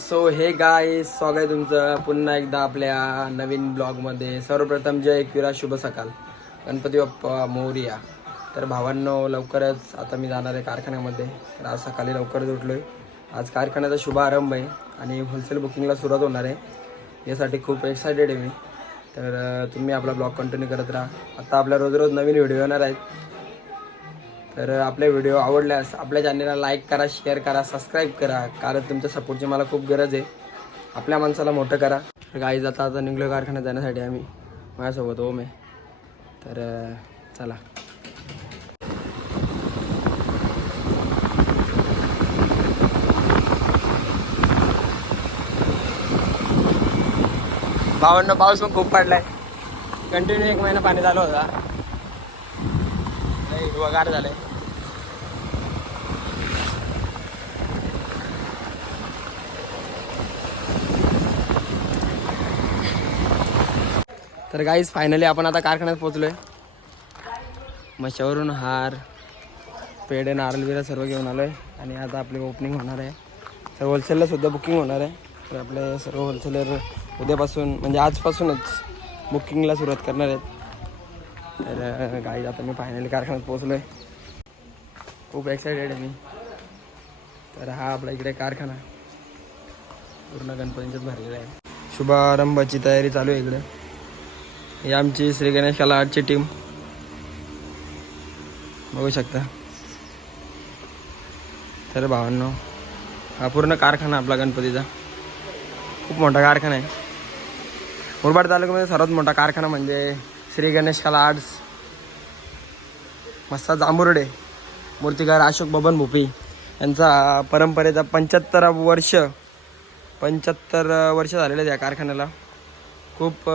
So हे गाय स्वागत आहे तुमचं पुन्हा एकदा आपल्या नवीन ब्लॉगमध्ये. सर्वप्रथम जय एकविरा शुभ सकाळ गणपती बाप्पा मोरिया. तर भावांनो लवकरच आता मी जाणार आहे कारखान्यामध्ये. तर आज सकाळी लवकरच उठलो आहे आज कारखान्याचा शुभारंभ आहे आणि होलसेल बुकिंगला सुरुवात होणार आहे. यासाठी खूप एक्सायटेड आहे मी. तर तुम्ही आपला ब्लॉग कंटिन्यू करत राहा. आता आपल्या रोज रोज नवीन व्हिडिओ येणार आहेत. तर आपले व्हिडिओ आवडल्यास आपल्या चॅनलला लाईक करा शेअर करा सबस्क्राईब करा. कारण तुमच्या सपोर्टची मला खूप गरज आहे. आपल्या माणसाला मोठं करा. तर गाई जाता आता निघलो कारखान्यात जाण्यासाठी आम्ही. माझ्यासोबत ओम आहे. तर चला. भावांना पाऊस पण खूप पडलाय. कंटिन्यू एक महिना पाणी चालू होता. हिरवागार झालंय. तर गाईज फायनली आपण आता कारखान्यात पोहोचलोय. मशावरून हार पेढे नारळ बिरं सर्व घेऊन आलोय. आणि आता आपली ओपनिंग होणार आहे. तर होलसेलला सुद्धा बुकिंग होणार आहे. तर आपले सर्व होलसेलर उद्यापासून म्हणजे आजपासूनच बुकिंगला सुरुवात करणार आहेत. तर गाईज आता मी फायनली कारखान्यात पोहोचलो आहे खूप एक्सायटेड आहे मी. तर हा आपला इकडे कारखाना. पूर्ण गणपतींच्याच भरलेला आहे. शुभारंभाची तयारी चालू आहे इकडे. ही आमची श्री गणेश कला आर्टची टीम बघू शकता. तर भावांनो हा पूर्ण कारखाना आपला गणपतीचा. खूप मोठा कारखाना आहे. मुरबाड तालुक्यामध्ये सर्वात मोठा कारखाना म्हणजे श्री गणेश कला आर्ट्स मस्ता जांभुर्डे मूर्तिकार अशोक बबन भोपी. यांचा परंपरेचा पंच्याहत्तर वर्ष पंच्याहत्तर वर्ष झालेले आहेत या कारखान्याला. खूप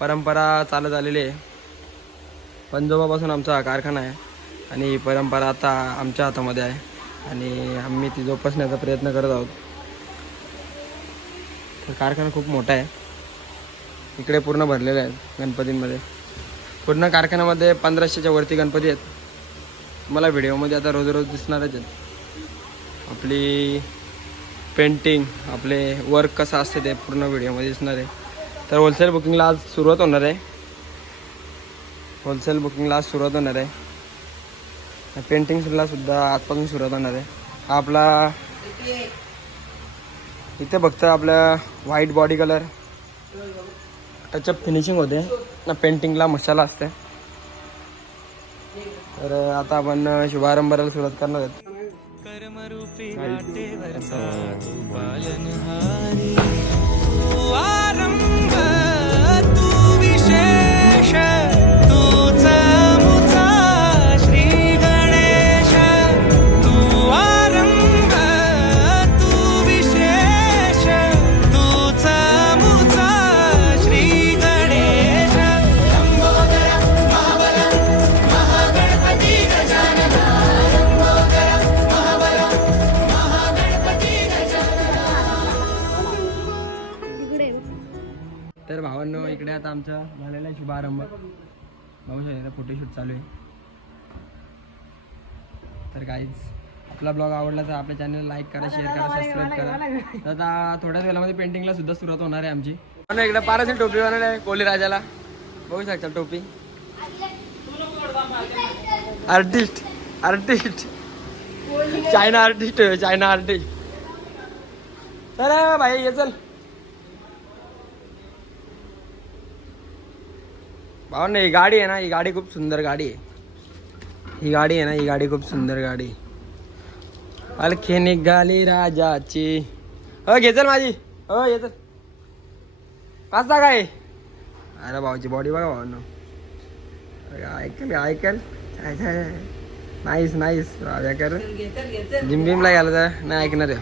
परंपरा चालत आलेली आहे. पंजोबापासून आमचा हा कारखाना आहे आणि ही परंपरा आता आमच्या हातामध्ये आहे आणि आम्ही ती जोपासण्याचा प्रयत्न करत आहोत. कारखाना खूप मोठा आहे. इकडे पूर्ण भरलेले आहे गणपतींमध्ये. पूर्ण कारखान्यामध्ये पंधराशेच्या वरती गणपती आहेत. तुम्हाला व्हिडिओमध्ये आता रोज रोज दिसणारच आहेत. आपली पेंटिंग आपले वर्क कसं असते ते पूर्ण व्हिडिओमध्ये दिसणार आहे. तर होलसेल बुकिंगला आज सुरुवात होणार आहे. होलसेल बुकिंगला आज सुरुवात होणार आहे. पेंटिंगला सुद्धा आजपासून सुरुवात होणार आहे. आपला इथे फक्त आपलं white body colour touch up finishing होते. ना पेंटिंगला मसाला असते तर आता आपण शुभारंभाला सुरुवात करणार आहेत. कर्मरूपी शुभारंभ बघू शकता फोटोशूट चालू आहे. तर काहीच आपला ब्लॉग आवडला तर आपल्या चॅनल लाईक करा शेअर करा सबस्क्राईब करा. तर आता थोड्याच वेळामध्ये पेंटिंगला सुद्धा सुरुवात होणार आहे आमची. पण इकडे पाराची टोपी बनवली आहे कोहली राजाला. बघू शकता टोपी. Artist artist China artist China artist तर भाई ये चल. भावना ही गाडी आहे ना ही गाडी खूप सुंदर गाडी आहे ही गाडी आहे ना ही गाडी खूप सुंदर गाडी अलखी निघाली राजाची हो घे चल माझी हो ये चल पाच जागा आहे अरे भाऊची बॉडी बघा अरे ऐकल ऐकल। नाईस नाईस कर। जिम बिमला गेला तर नाही ऐकणार आहे।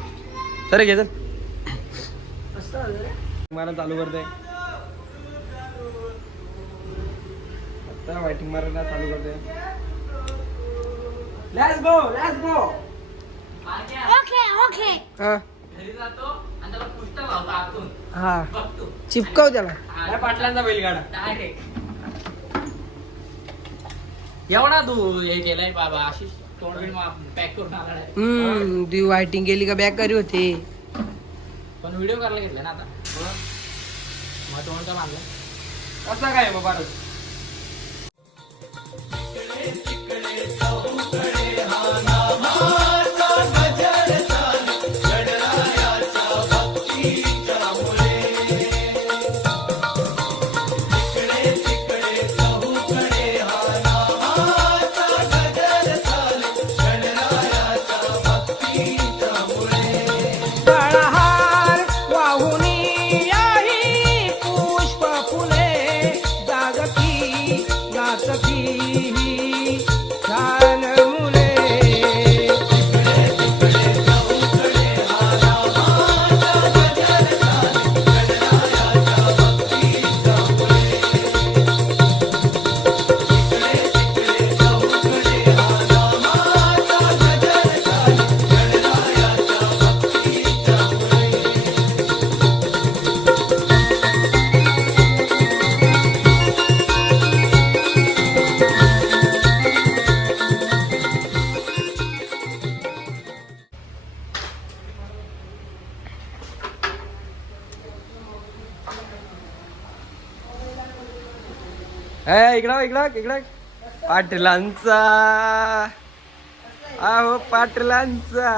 सर घे चल मला चालू करतोय. आता वाईटिंग मारायला चालू करतोय let's go let's go okay okay हा. हा. चिपकाव त्याला. पाटलांचा बैलगाडा. एवढा तू हे केलंय बाबा आशिष तोंड पॅक करून आला हम्म ती वायटिंग केली का बॅग करी होते. पण व्हिडिओ करायला घेतले ना आता. मग बांधलं कसा काय मग ए इकडं इकडं इकडं. पाटलांचा. आहो पाटलांचा.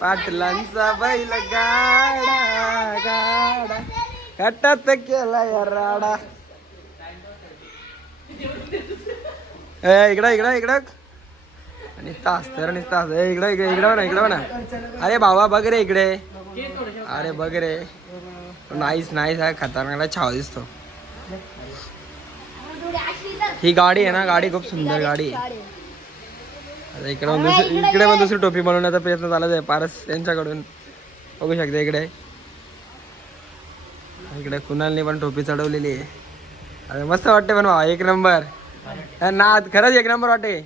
पाटलांचा बैल गाडा. गाडा कटात केला या राडा. ए इकडं इकडं इकडं. आणि तास तर आणि तास. ए इकडं इकडे इकडं म्हणा इकडं म्हणा. अरे बाबा बघ रे इकडे. अरे बघ रे. नाहीच नाहीस आहे खतरनाक छाव दिसतो. ही गाडी आहे ना गाडी खूप सुंदर गाडी आहे. आता इकडे पण दुसरी इकडे पण दुसरी टोपी बनवण्याचा प्रयत्न चालत आहे. पारस त्यांच्याकडून बघू शकता इकडे. इकडे कुणालने पण टोपी चढवलेली आहे. अरे मस्त वाटते पण भावा एक नंबर. ना खरंच एक नंबर वाटते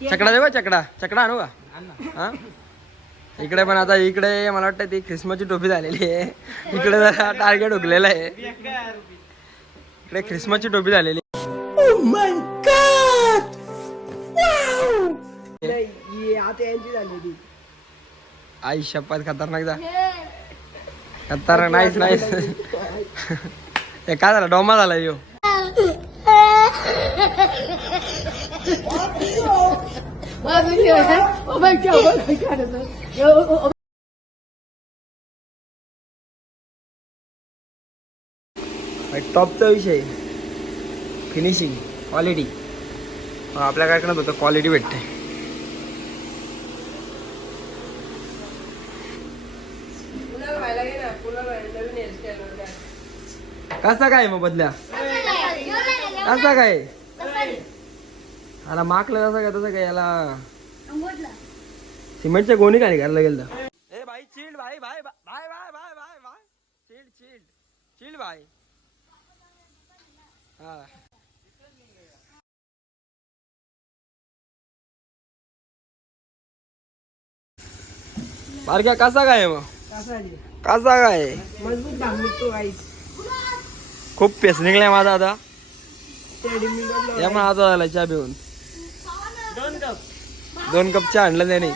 चकडा देऊ चकडा. चकडा आणू का? हा? इकडे पण आता इकडे मला वाटतं ती ख्रिसमसची टोपी झालेली आहे. इकडे जरा टार्गेट उगलेलं आहे. इकडे ख्रिसमसची टोपी झालेली आई शपथ खतरनाक जा खतरनाक नाहीच नाहीच हे काय झालं डोमा झाला यो टॉपचा विषय. फिनिशिंग क्वालिटी आपल्या काय करत होतं क्वालिटी भेटते कसा काय मग बदल्या? कसा काय? आला माकलं कसं काय तसं काय याला सिमेंटच्या गोणी काय घालायला गेलं ए भाई चिल्ड भाई भाई भाई भाई भाई भाई भाई. चिल्ड चिल्ड चिल्ड भाई. हा. बारक्या कसा काय मग? कसा काय आहे? मजबूत धाम निघतो गाईस खूप पेस निघलाय माझा आता. या मग आता झाला चहा पिऊन. दोन कप. दोन कप चहा आणलं त्याने.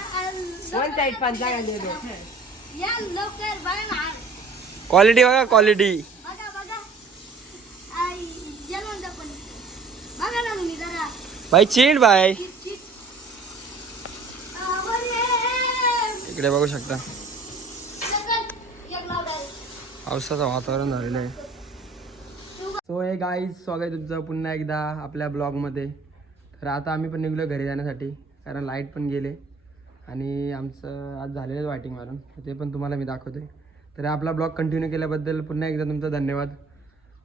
क्वालिटी बघा क्वालिटी बघा बघा आई जेवण पण बघा ना तुम्ही भाई चिट आवरे इकडे बघू शकता. पावसाचं वातावरण झालेलं आहे. सो हे गाईज स्वागत आहे तुमचं पुन्हा एकदा आपल्या ब्लॉगमध्ये. तर आता आम्ही पण निघलो घरी जाण्यासाठी कारण लाइट पण गेले. आणि आमचं आज झालेलं वायटिंग मारून. ते पण तुम्हाला मी दाखवतोय. तर आपला ब्लॉग कंटिन्यू केल्याबद्दल पुन्हा एकदा तुमचा धन्यवाद.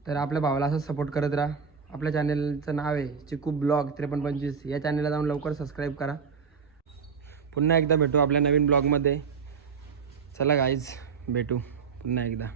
तर आपल्या भावाला असंच सपोर्ट करत राहा. आपल्या चॅनलचं नाव आहे चिकू ब्लॉग त्रेपन्न पंचवीस. या चॅनलला जाऊन लवकर सबस्क्राईब करा. पुन्हा एकदा भेटू आपल्या नवीन ब्लॉगमध्ये. चला गाईज भेटू पुन्हा एकदा.